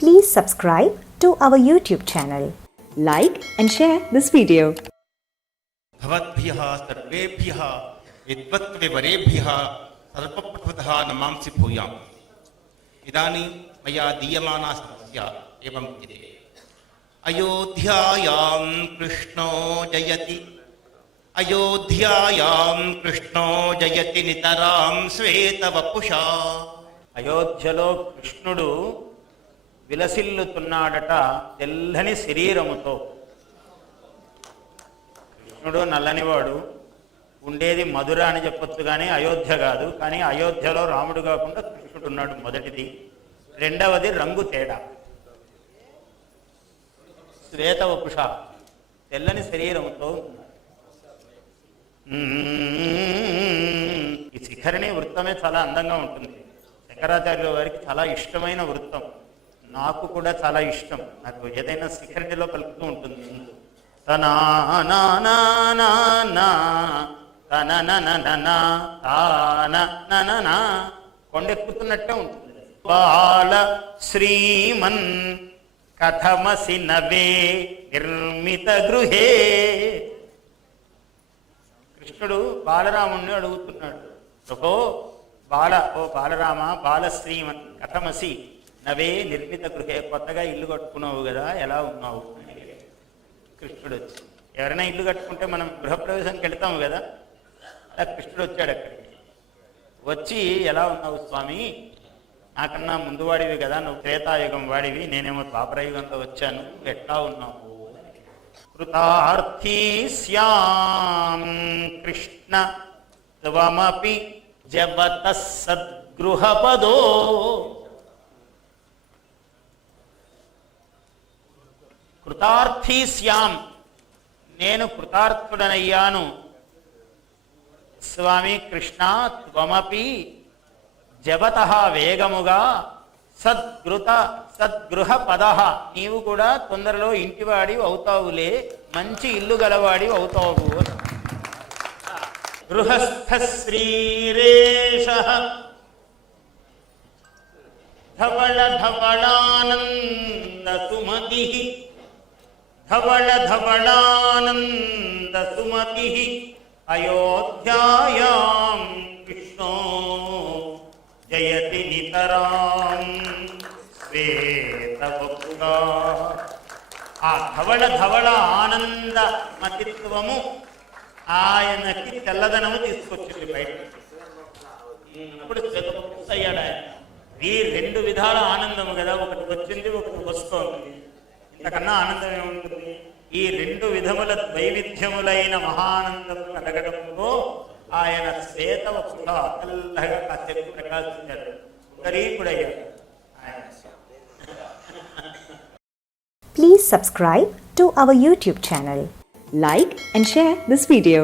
Please subscribe to our YouTube channel. Like and share this video. भवद्भ्यः सर्वेभ्यः विद्वत्विवरेभ्यः सर्वप्रथमतः नमांसि भूयाम्। इदानीं मया दीयमाना समस्या एवं विद्यते। अयोध्यायां कृष्णो जयति, अयोध्यायां कृष्णो जयति नितरां श्वेतवपुषा। అయోధ్యలో కృష్ణుడు విలసిల్లుతున్నాడట తెల్లని శరీరముతో. కృష్ణుడు నల్లనివాడు, ఉండేది మధుర అని చెప్పొచ్చు కానీ అయోధ్య కాదు. కానీ అయోధ్యలో రాముడు కాకుండా కృష్ణుడు ఉన్నాడు, మొదటిది. రెండవది రంగు తేడా, శ్వేతవపుష, తెల్లని శరీరముతో ఉన్నాడు. ఈ శిఖరిణి వృత్తమే చాలా అందంగా ఉంటుంది. శంకరాచార్యుల వారికి చాలా ఇష్టమైన వృత్తం, నాకు కూడా చాలా ఇష్టం. నాకు ఏదైనా శిఖరిణిలో పలుకుతూ ఉంటుంది. కొండెక్కుతున్నట్టే ఉంటుంది. బాల శ్రీమన్ కథమసి నవే నిర్మిత గృహే. కృష్ణుడు బాలరాముణ్ణి అడుగుతున్నాడు, ఓ బాలరామ, బాలశ్రీమన్ కథమసి నవే నిర్మిత గృహే. కొత్తగా ఇల్లు కట్టుకున్నావు కదా, ఎలా ఉన్నావు అని కృష్ణుడు వచ్చి. ఎవరైనా ఇల్లు కట్టుకుంటే మనం గృహప్రవేశంకి వెళ్తాము కదా, అలా కృష్ణుడు వచ్చాడు అక్కడికి. వచ్చి ఎలా ఉన్నావు స్వామి, నాకన్నా ముందు వాడివి కదా, నువ్వు త్రేతాయుగం వాడివి, నేనేమో ద్వాపరయుగంలో వచ్చాను, ఎట్లా ఉన్నావు? కృతార్థీ స్యాం కృష్ణ త్వమపి జవత సద్గృహపదో. కృతార్థీ స్యాం, నేను కృతార్థుడనయ్యాను. స్వామి కృష్ణ త్వమపి జవత వేగముగా, సద్గృహ పద, నీవు కూడా తొందరలో ఇంటివాడి అవుతావులే, మంచి ఇల్లు గలవాడి అవుతావు. గృహస్థ శ్రీరేష ధవళ ధవళానంద సుమతి, ధవళ ధవళానంద సుమతి. అయోధ్యాయాం కృష్ణో జయతి నితరాం శ్వేతవపుషా. ఆ ధవళ ధవళ ఆనంద మతిత్వము ఆయనకి తెల్లదనము తీసుకొచ్చింది బయట. ఇప్పుడు శ్వేతవపుష అయ్యాడు ఆయన. ఈ రెండు విధాల ఆనందము కదా, ఒకటి వచ్చింది, ఒకటి వస్తోంది. ఇంతకన్నా ఆనందం ఏముంటుంది? ఈ రెండు విధముల వైవిధ్యములైన మహానందం కలగడంతో ఆయన శ్వేతవపుష తెల్లగా కాసేపు ప్రకాశించాడు, గరీకుడయ్యాడు ఆయన. Please subscribe to our YouTube channel. Like and share this video.